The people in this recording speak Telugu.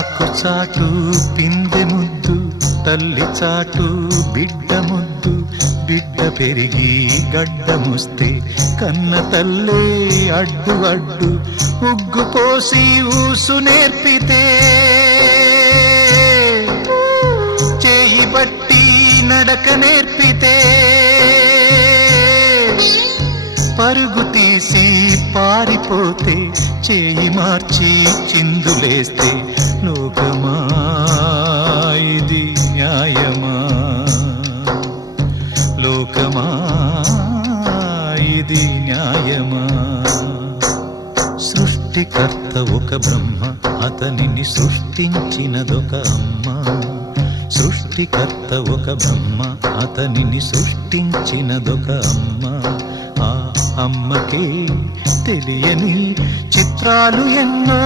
ఆకు చాటు పిందె ముద్దు, తల్లి చాటు బిడ్డ ముద్దు. బిడ్డ పెరిగి గడ్డముస్తే కన్న తల్లే అడ్డు అడ్డు. ఉగ్గు పోసి ఊసు నేర్పితే, చేయి బట్టి నడక నేర్పితే, పరుగు తీసి పారిపోతే, చేయి మార్చి చిందులేస్తే, లోకమా ఇది న్యాయమా? లోకమా ఇది న్యాయమా? సృష్టికర్త ఒక బ్రహ్మ, అతనిని సృష్టించినదొక అమ్మ. సృష్టికర్త ఒక బ్రహ్మ, అతనిని సృష్టించినదొక అమ్మ. ఆ అమ్మకే తెలియని చిత్రాలు ఎన్నో.